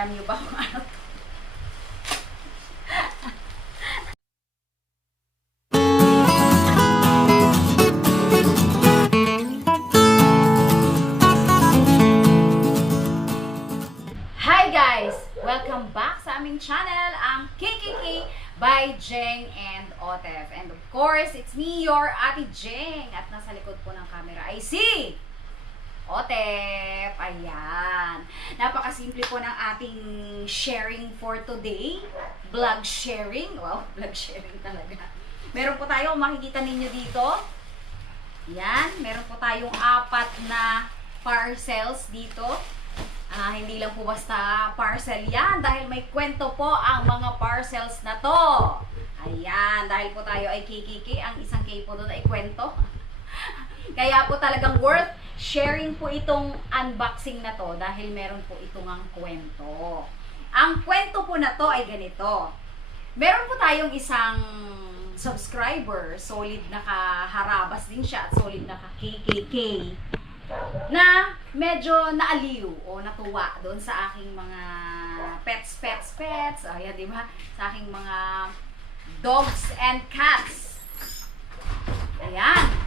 Alam niyo ba kung ano? Hi guys! Welcome back sa aming channel, ang KKK by Jeng and Otef. And of course, it's me, your Ate Jeng. At nasa likod po ng camera ay si Otef. Ayan. Napakasimple po ng ating sharing for today. Vlog sharing. Wow, vlog sharing talaga. Meron po tayo, makikita ninyo dito. Yan, meron po tayong apat na parcels dito. Ah, hindi lang po basta parcel yan dahil may kwento po ang mga parcels na to. Ayan, dahil po tayo ay KKK, ang isang K po doon ay kwento. Kaya po talagang worth sharing po itong unboxing na to dahil meron po itong ang kwento. Ang kwento po na to ay ganito. Meron po tayong isang subscriber, solid nakaharabas din siya at solid naka KKK na medyo naaliw o natuwa doon sa aking mga pets, pets, pets. Ayan, di ba? Sa aking mga dogs and cats. Ayan.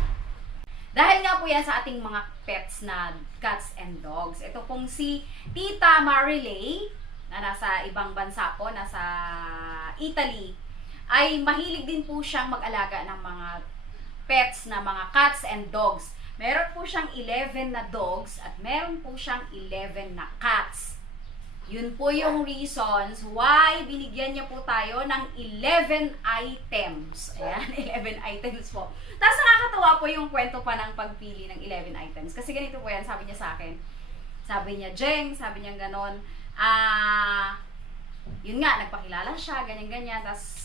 Dahil nga po yan sa ating mga pets na cats and dogs. Ito pong si Tita Marilay, na nasa ibang bansa po, nasa Italy, ay mahilig din po siyang mag-alaga ng mga pets na mga cats and dogs. Meron po siyang 11 na dogs at meron po siyang 11 na cats. Yun po yung reasons why binigyan niya po tayo ng 11 items. Ayan, 11 items po. Tapos nakakatawa po yung kwento pa ng pagpili ng 11 items. Kasi ganito po yan, sabi niya sa akin. Sabi niya, Jeng, sabi niya ganon. Ah, yun nga, nagpakilala siya, ganyan-ganyan. Tapos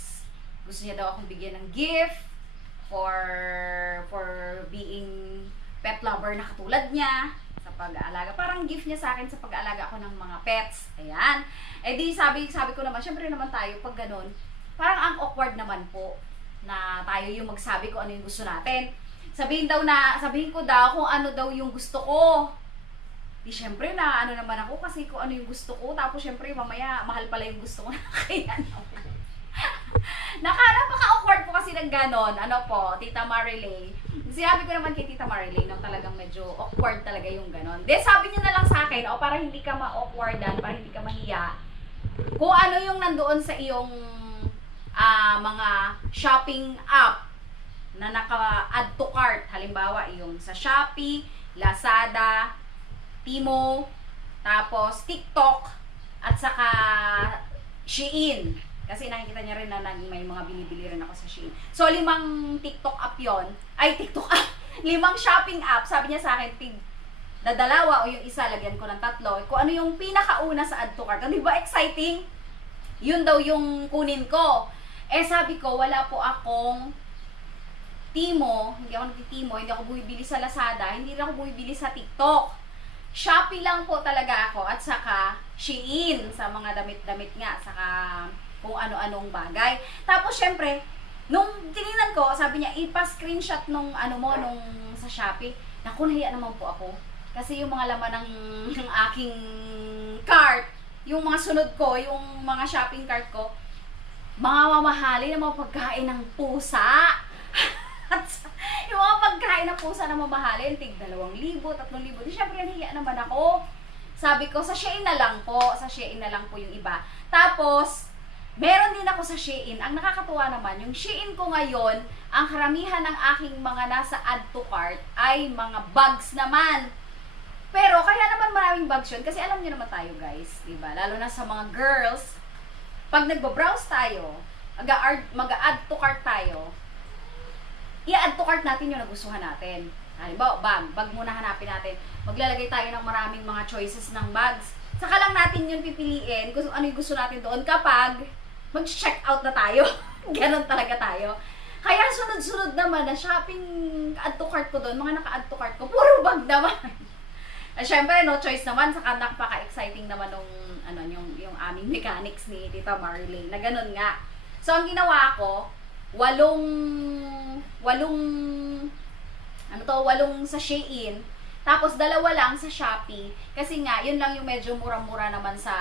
gusto niya daw akong bigyan ng gift for for being pet lover na katulad niya pag-aalaga. Parang gift niya sa akin sa pag-aalaga ko ng mga pets. Ayan. Eh di sabi, sabi ko naman, syempre naman tayo pag ganun, parang ang awkward naman po na tayo yung magsabi kung ano yung gusto natin. Sabihin daw na, sabihin ko daw kung ano daw yung gusto ko. Di syempre na ano naman ako kasi kung ano yung gusto ko. Tapos syempre mamaya mahal pala yung gusto ko. Kaya naman. Naka, napaka-awkward po kasi ng ganon. Ano po, Tita Marilay. Sinabi ko naman kay Tita Marilay na talagang medyo awkward talaga yung ganon. De, sabi niya na lang sa akin, o para hindi ka ma-awkwardan, para hindi ka mahiya, kung ano yung nandoon sa iyong ah, mga shopping app na naka-add to cart. Halimbawa, yung sa Shopee, Lazada, Timo, tapos TikTok, at saka Shein. Kasi nakikita niya rin na naging may mga binibili rin ako sa Shein. So, limang TikTok app yon Ay, TikTok app. limang shopping app. Sabi niya sa akin, tig, na dalawa o yung isa, lagyan ko ng tatlo. Kung ano yung pinakauna sa add to cart. Di ba exciting? Yun daw yung kunin ko. Eh, sabi ko, wala po akong Timo, hindi ako nagtitimo, hindi ako bumibili sa Lazada, hindi rin ako bumibili sa TikTok. Shopee lang po talaga ako at saka Shein sa mga damit-damit nga, saka kung ano-anong bagay. Tapos syempre, nung tinignan ko, sabi niya, ipa-screenshot nung ano mo, nung sa Shopee. Naku, nahiya naman po ako. Kasi yung mga laman ng, ng aking cart, yung mga sunod ko, yung mga shopping cart ko, mga mamahali na mga pagkain ng pusa. At yung mga pagkain ng pusa na mamahalin, tig 2,000, 3,000. Di syempre, nahiya naman ako. Sabi ko, sa Shein na lang po. Sa Shein na lang po yung iba. Tapos, meron din ako sa Shein. Ang nakakatuwa naman, yung Shein ko ngayon, ang karamihan ng aking mga nasa add to cart ay mga bags naman. Pero, kaya naman maraming bags yun. Kasi alam niyo naman tayo, guys. Diba? Lalo na sa mga girls, pag nagbo-browse tayo, mag-a-add to cart tayo, i-add to cart natin yung nagustuhan natin. Halimbawa, bag. Bag muna hanapin natin. Maglalagay tayo ng maraming mga choices ng bags. Saka lang natin yun pipiliin kung ano yung gusto natin doon kapag mag-check out na tayo. Ganon talaga tayo. Kaya sunod-sunod naman na shopping add to cart ko doon, mga naka-add to cart ko, puro bag naman. At syempre, no choice naman, saka napaka-exciting naman nung, ano, yung, yung aming mechanics ni Tita Marley, na ganun nga. So, ang ginawa ko, walong, walong, ano to, walong sa Shein. Tapos dalawa lang sa Shopee. Kasi nga, yun lang yung medyo mura-mura naman sa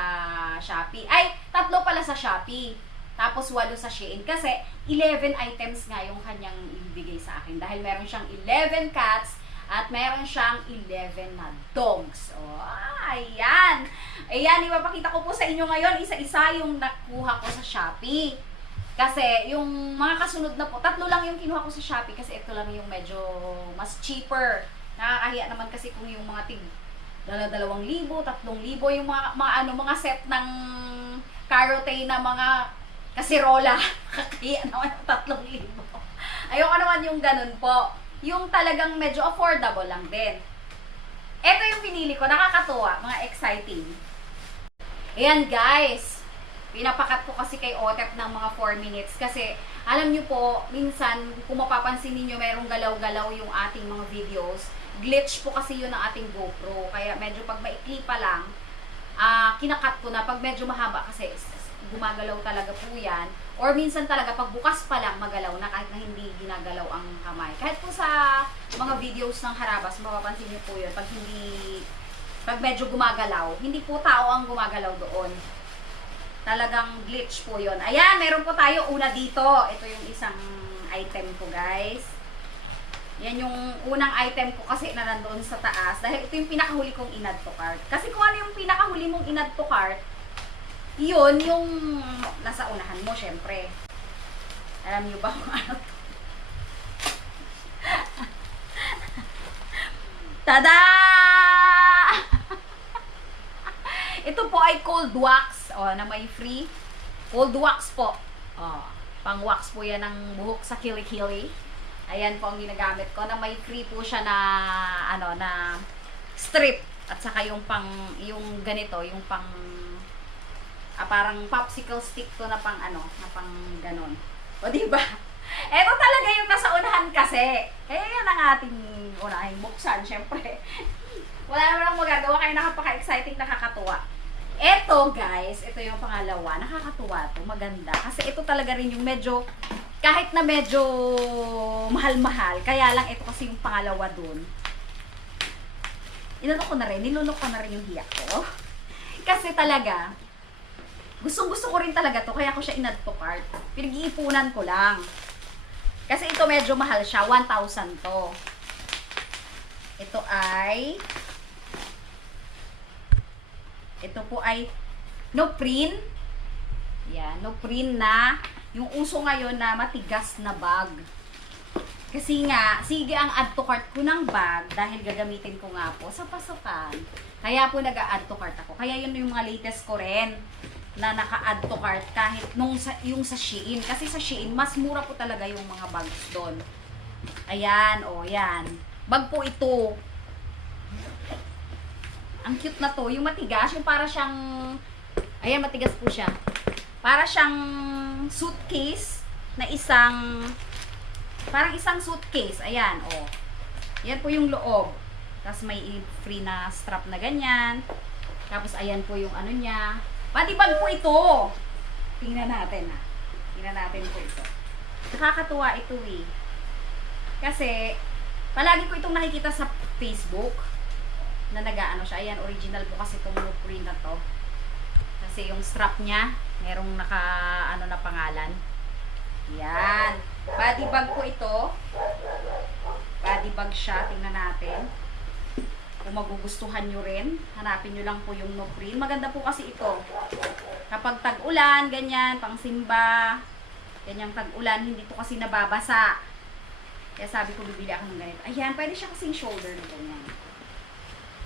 Shopee. Ay, tatlo pala sa Shopee. Tapos walo sa Shein. Kasi 11 items nga yung kanyang ibigay sa akin. Dahil meron siyang 11 cats at meron siyang 11 na dogs. Oh, ayan. Ayan, ipapakita ko po sa inyo ngayon. Isa-isa yung nakuha ko sa Shopee. Kasi yung mga kasunod na po, tatlo lang yung kinuha ko sa Shopee kasi ito lang yung medyo mas cheaper. Nakakahiya naman kasi kung yung mga tig dala dalawang libo, tatlong libo, yung mga, mga ano, mga set ng karotay na mga kasirola. Kaya naman yung tatlong libo. Ayoko naman yung ganun po. Yung talagang medyo affordable lang din. Ito yung pinili ko. Nakakatuwa. Mga exciting. Ayan guys. Pinapakat ko kasi kay Otep ng mga 4 minutes. Kasi alam nyo po, minsan kung mapapansin ninyo merong galaw-galaw yung ating mga videos. Glitch po kasi yun ng ating GoPro. Kaya medyo pag maikli pa lang, ah kinakat ko na. Pag medyo mahaba kasi gumagalaw talaga po yan. Or minsan talaga, pag bukas pa lang, magalaw na kahit na hindi ginagalaw ang kamay. Kahit po sa mga videos ng harabas, mapapansin niyo po yun. Pag hindi, pag medyo gumagalaw, hindi po tao ang gumagalaw doon. Talagang glitch po yun. Ayan, meron po tayo una dito. Ito yung isang item ko, guys. Yan yung unang item ko kasi na nandoon sa taas. Dahil ito yung pinakahuli kong inad to cart. Kasi kung ano yung pinakahuli mong inad to cart, yun yung nasa unahan mo, syempre. Alam niyo ba kung ano to? Tada! Ito po ay cold wax, oh, na may free. Cold wax po. Oh, pang wax po yan ng buhok sa kilikili. Ayan po ang ginagamit ko na may free po siya na ano na strip at saka yung pang yung ganito, yung pang ah, parang popsicle stick to na pang ano, na pang ganon. O di ba? Ito talaga yung nasa unahan kasi. Eh, yan ang ating unahing buksan, syempre. Wala naman akong magagawa, kaya nakapaka-exciting, nakakatuwa. Ito, guys, ito yung pangalawa. Nakakatuwa to, maganda. Kasi ito talaga rin yung medyo, kahit na medyo mahal-mahal, kaya lang ito kasi yung pangalawa dun. Inano ko na rin, nilunok ko na rin yung hiya ko. Kasi talaga, gustong gusto ko rin talaga to, kaya ko siya inad to cart. Pinag-iipunan ko lang. Kasi ito medyo mahal siya, 1,000 to. Ito ay, ito po ay Noprin. Yan, Noprin na, yung uso ngayon na matigas na bag. Kasi nga, sige ang add to cart ko ng bag dahil gagamitin ko nga po sa pasukan. Kaya po nag-add to cart ako. Kaya yun yung mga latest ko rin na naka-add to cart kahit nung sa, yung sa Shein. Kasi sa Shein, mas mura po talaga yung mga bags doon. Ayan, o, oh, yan. Bag po ito. Ang cute na to. Yung matigas, yung para siyang... Ayan, matigas po siya. Para siyang suitcase na isang... Parang isang suitcase. Ayan. Oh. Yan po yung loob. Tapos may free na strap na ganyan. Tapos ayan po yung ano niya. Pati bag po ito. Tingnan natin ha. Tingnan natin po ito. Nakakatuwa ito eh. Kasi, palagi ko itong nakikita sa Facebook na nagaano siya. Ayan, original po kasi itong print na to. Kasi yung strap niya, merong naka, ano na pangalan. Yan. Body bag po ito. Body bag siya. Tingnan natin. Kung magugustuhan nyo rin, hanapin nyo lang po yung Noprin. Maganda po kasi ito. Kapag tag-ulan, ganyan, pang simba, ganyang tag-ulan, hindi to kasi nababasa. Kaya sabi ko, bibili ako ng ganito. Ayan, pwede siya kasing shoulder na.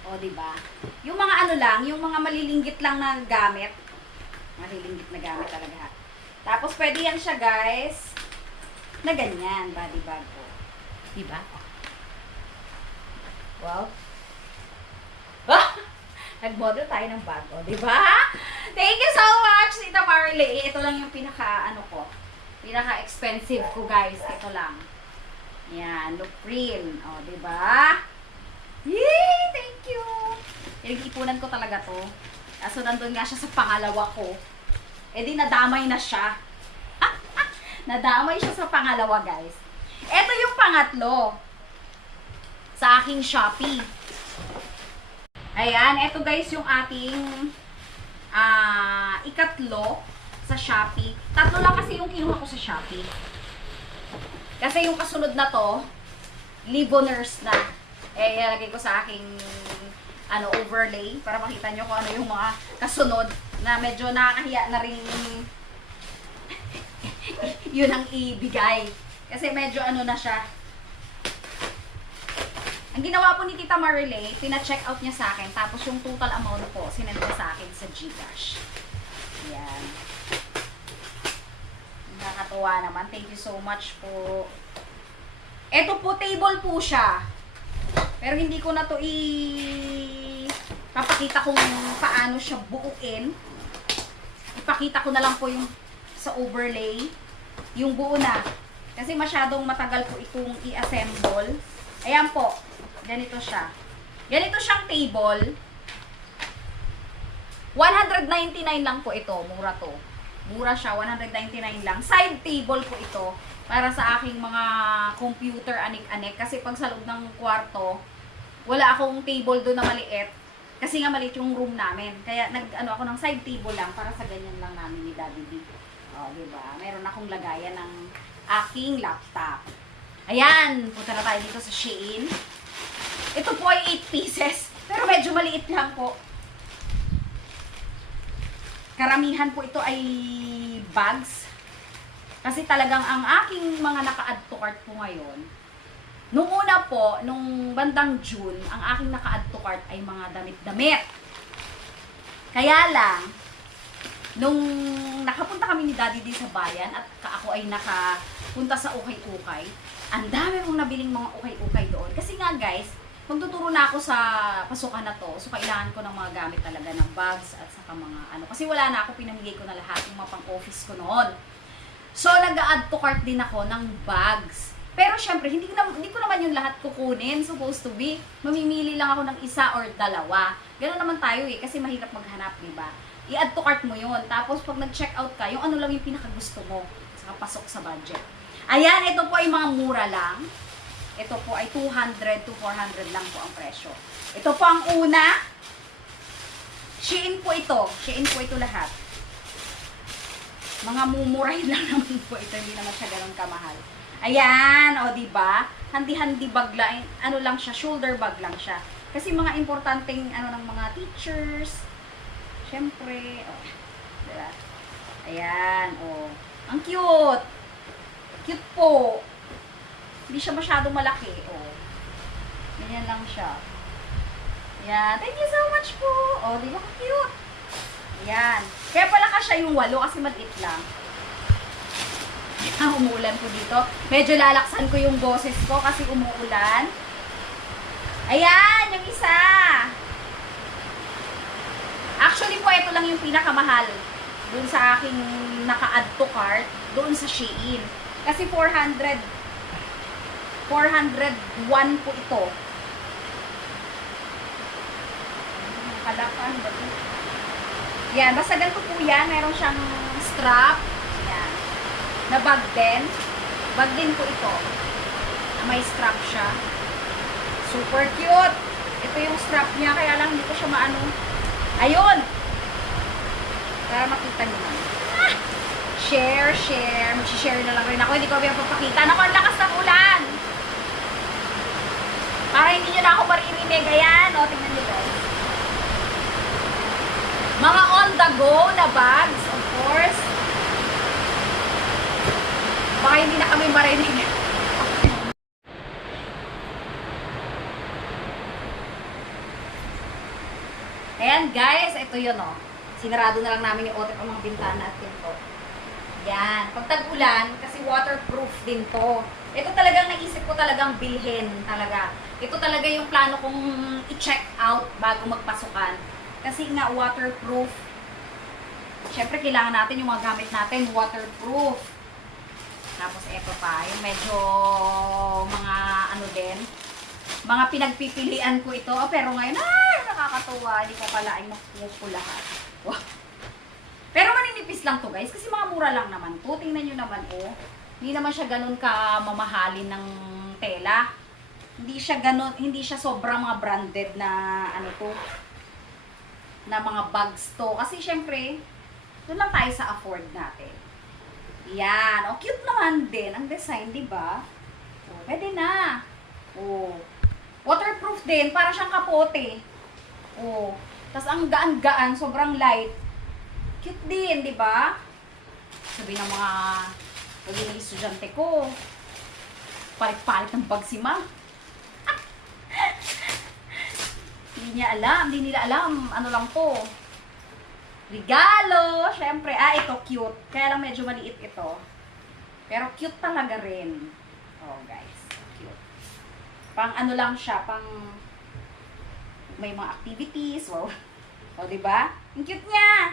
O, di ba? Yung mga ano lang, yung mga malilinggit lang na gamit. Malilinggit na gamit talaga. Tapos, pwede yan siya, guys, na ganyan, body bag ko. Di ba? Wow. Ah! Nag-model tayo ng bago, di ba? Thank you so much, Tita Marley. Ito lang yung pinaka, ano ko, pinaka-expensive ko, guys. Ito lang. Yan, look real. O, di ba? Yay! Pinag-ipunan ko talaga to. Kaso nandun nga siya sa pangalawa ko. Eh di nadamay na siya. nadamay siya sa pangalawa, guys. Ito yung pangatlo. Sa aking Shopee. Ayan, eto guys yung ating ah ikatlo sa Shopee. Tatlo lang kasi yung kinuha ko sa Shopee. Kasi yung kasunod na to, Livoners na. Eh, ilalagay ko sa aking ano, overlay para makita nyo kung ano yung mga kasunod na medyo nakakahiya na rin yun ang ibigay. Kasi medyo ano na siya. Ang ginawa po ni Tita Marilyn, pina-check out niya sa akin. Tapos yung total amount po, sinend niya sa akin sa Gcash. Yan. Nakakatuwa naman. Thank you so much po. Ito po, table po siya. Pero hindi ko na to i papakita kung paano siya buuin. Ipakita ko na lang po yung sa overlay, yung buo na. Kasi masyadong matagal po itong i-assemble. Ayan po, ganito siya. Ganito siyang table. 199 lang po ito, mura to. Mura siya, 199 lang. Side table po ito para sa aking mga computer anik-anik. Kasi pag sa loob ng kwarto, wala akong table doon na maliit. Kasi nga maliit yung room namin. Kaya nag ano ako ng side table lang para sa ganyan lang namin ni Daddy B. O, di ba? Meron akong lagayan ng aking laptop. Ayan, punta na tayo dito sa Shein. Ito po ay 8 pieces. Pero medyo maliit lang po. Karamihan po ito ay bags. Kasi talagang ang aking mga naka-add to cart po ngayon, nung una po, nung bandang June, ang aking naka-add to cart ay mga damit-damit. Kaya lang, nung nakapunta kami ni Daddy din sa bayan at ako ay nakapunta sa ukay-ukay, ang dami kong nabiling mga ukay-ukay doon. Kasi nga guys, magtuturo na ako sa pasukan na to. So, kailangan ko ng mga gamit talaga ng bags at saka mga ano. Kasi wala na ako, pinamigay ko na lahat yung mga pang-office ko noon. So, nag-add to cart din ako ng bags. Pero syempre, hindi na, hindi ko naman yung lahat kukunin, supposed to be. Mamimili lang ako ng isa or dalawa. Ganun naman tayo eh, kasi mahirap maghanap, di ba? I-add to cart mo yun. Tapos, pag nag-check out ka, yung ano lang yung pinakagusto mo. Saka pasok sa budget. Ayan, ito po ay mga mura lang. Ito po ay 200 to 400 lang po ang presyo. Ito po ang una. Shein po ito. Shein po ito lahat. Mga mumurahin lang naman po ito. Hindi naman siya ganun kamahal. Ayan, o di ba? Handi-handi bag lang. Ano lang siya, shoulder bag lang siya. Kasi mga importanteng ano ng mga teachers. Syempre, oh. Diba? Ayan, oh. Ang cute. Cute po. Hindi siya masyadong malaki. Oh. Ganyan lang siya. Yan. Thank you so much po. Oh, di ba cute? Yan. Kaya pala ka siya yung walo kasi maliit lang. Ah, umuulan po dito. Medyo lalaksan ko yung boses ko kasi umuulan. Ayan, yung isa. Actually po, ito lang yung pinakamahal. Doon sa aking naka-add to cart, doon sa Shein. Kasi 400 401 po ito. Nakalapan ba? Yan, basta ganito po yan. Meron siyang strap. Na bag din. Bag din po ito. May strap siya. Super cute. Ito yung strap niya, kaya lang hindi ko siya maano. Ayun! Para makita niyo naman. Ah! Share, share. Mag-share na lang rin ako. Hindi ko ba papakita. Naku, ang lakas ng ulan! Para hindi nyo na ako maririnig. Ayan, o, tingnan nyo guys. Mga on the go na bags, of course. Baka hindi na kami marinig. Ayan guys, ito yun o. Sinarado na lang namin yung otep ang mga bintana at pinto. Yan. Pag tag-ulan, kasi waterproof din to. Ito talagang naisip ko talagang bilhin talaga. Ito talaga yung plano kong i-check out bago magpasukan. Kasi nga waterproof. Siyempre, kailangan natin yung mga gamit natin waterproof. Tapos ito pa, yung medyo mga ano din, mga pinagpipilian ko ito. Oh, pero ngayon, ay, nakakatuwa. Hindi ko pala ay makuha ko lahat. Wow. Pero maninipis lang to guys, kasi mga mura lang naman to. Tingnan nyo naman, oh. Hindi naman siya ganun ka mamahalin ng tela. Hindi siya ganun, hindi siya sobrang mga branded na ano to. na mga bags to. Kasi syempre, doon lang tayo sa afford natin. Yan. O, cute naman din ang design, di ba? O, pwede na. O, waterproof din. Para siyang kapote. O, tas ang gaan-gaan, sobrang light. Cute din, di ba? Sabi ng mga pagiging estudyante ko, palit-palit ng bag si ma'am. Hindi niya alam, hindi nila alam, ano lang to. Regalo! Siyempre, ah, ito cute. Kaya lang medyo maliit ito. Pero cute talaga rin. Oh, guys. Cute. Pang ano lang siya, pang may mga activities. Wow. O, di ba? Ang cute niya.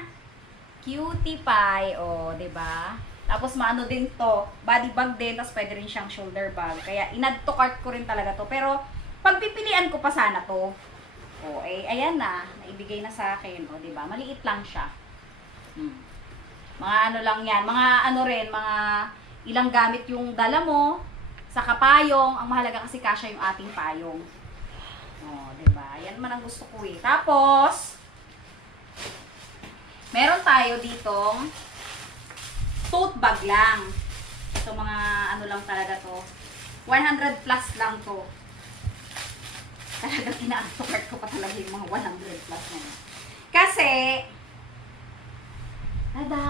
Cutie pie. O, di ba? Tapos maano din to, body bag din, tapos pwede rin siyang shoulder bag. Kaya inad to cart ko rin talaga to. Pero pagpipilian ko pa sana to. O, eh, ayan na. Naibigay na sa akin. O, di ba? Maliit lang siya. Hmm. Mga ano lang yan. Mga ano rin, mga ilang gamit yung dala mo sa kapayong. Ang mahalaga kasi kasya yung ating payong. O, di ba? Yan man ang gusto ko eh. Tapos, meron tayo ditong tote bag lang. Ito mga ano lang talaga to. 100 plus lang to. Talagang ina-autocart ko pa talaga yung mga 100 plus na yun. Kasi, tada!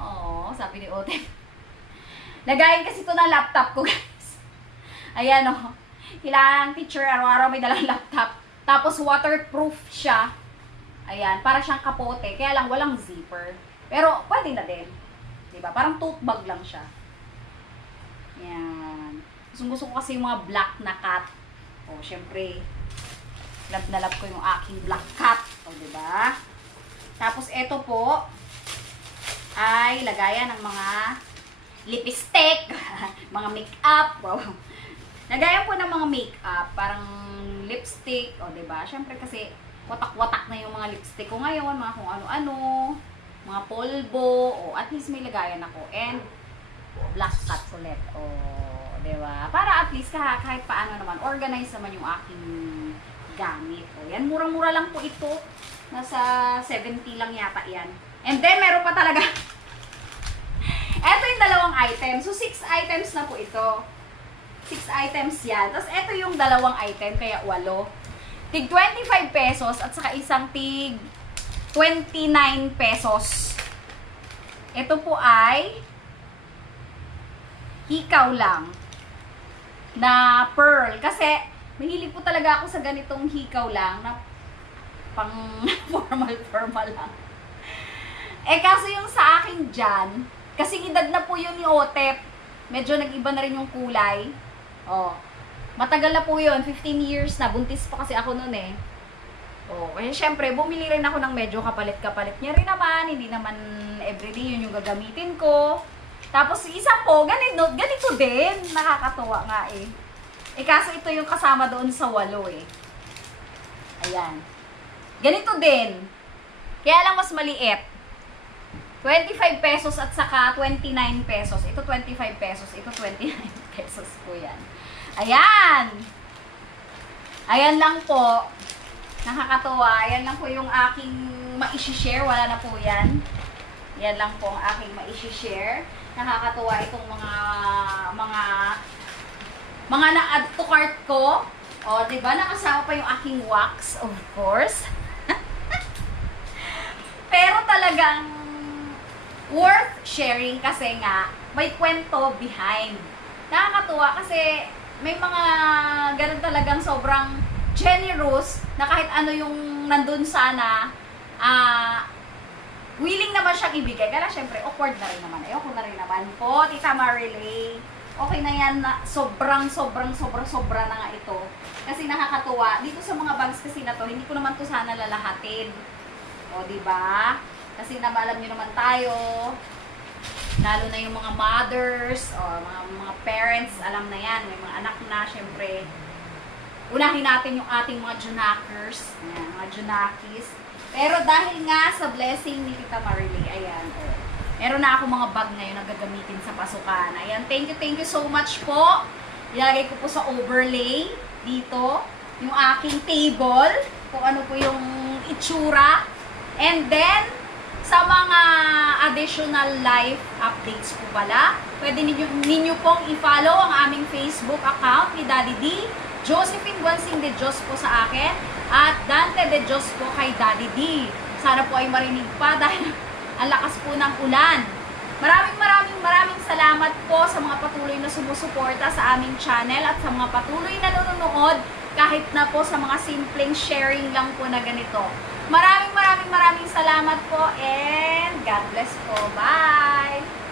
Oo, sabi ni Ote. Lagayin kasi to na laptop ko, guys. Ayan, oh. Kailangan teacher, araw-araw may dalang laptop. Tapos waterproof siya. Ayan, para siyang kapote. Kaya lang walang zipper. Pero pwede na din. 'Di ba? Parang tote bag lang siya. Yan. Gusto ko kasi yung mga black na cat. O, syempre, love na love ko yung aking black cat. O, di ba? Tapos, eto po, ay lagayan ng mga lipstick, mga makeup. Wow. Lagayan po ng mga makeup, parang lipstick, o, di ba? Syempre kasi, watak-watak na yung mga lipstick ko ngayon, mga kung ano-ano, mga polvo, o at least may lagayan ako. And, black cat ulit. O, di ba? Para at least kahit, kahit paano naman, organize naman yung aking gamit. O, yan, murang-mura lang po ito. Nasa 70 lang yata yan. And then, meron pa talaga. Ito yung dalawang items. So, six items na po ito. Six items yan. Tapos, ito yung dalawang item, kaya walo. Tig 25 pesos at saka isang tig 29 pesos. Ito po ay hikaw lang na pearl. Kasi, mahilig po talaga ako sa ganitong hikaw lang na pang formal-formal lang. Eh, kaso yung sa akin dyan, kasi edad na po yun ni Otep, medyo nag-iba na rin yung kulay. Oh, matagal na po yun, 15 years na, buntis pa kasi ako noon eh. Oh, kaya syempre, bumili rin ako ng medyo kapalit-kapalit niya rin naman, hindi naman everyday yun yung gagamitin ko. Tapos isa po, ganito, ganito din, nakakatuwa nga eh. Eh kaso ito yung kasama doon sa walo eh. Ayan. Ganito din. Kaya lang mas maliit. 25 pesos at saka 29 pesos. Ito 25 pesos, ito 29 pesos po yan. Ayan! Ayan lang po. Nakakatuwa. Ayan lang po yung aking ma-share. Wala na po yan. Yan lang po ang aking ma-share. Nakakatuwa itong mga mga mga na-add to cart ko. O, di ba? Nakasama pa yung aking wax, of course. Pero talagang worth sharing kasi nga may kwento behind. Nakakatuwa kasi may mga ganun talagang sobrang generous na kahit ano yung nandun sana, ah, willing naman siyang ibigay. Kaya syempre, awkward na rin naman. Ayoko na rin naman po, Tita Marilyn. Okay na yan na sobrang, sobrang, sobrang, sobra na nga ito. Kasi nakakatuwa. Dito sa mga bags kasi na to, hindi ko naman to sana lalahatin. O, di ba? Kasi naman alam niyo naman tayo, lalo na yung mga mothers o mga, mga parents, alam na yan, may mga anak na, syempre, unahin natin yung ating mga junakers, mga junakis. Pero dahil nga sa blessing ni Tita Marley, ayan, meron na ako mga bag ngayon na gagamitin sa pasukan. Ayan, thank you, thank you so much po. Ilalagay ko po sa overlay dito, yung aking table, kung ano po yung itsura. And then, sa mga additional life updates po pala, pwede ninyo, ninyo pong i-follow ang aming Facebook account ni Daddy D, Josephine Guansing de Dios po sa akin, at Dante de Dios po kay Daddy D. Sana po ay marinig pa dahil ang lakas po ng ulan. Maraming maraming maraming salamat po sa mga patuloy na sumusuporta sa aming channel at sa mga patuloy na nanonood kahit na po sa mga simpleng sharing lang po na ganito. Maraming maraming maraming salamat po and God bless po. Bye!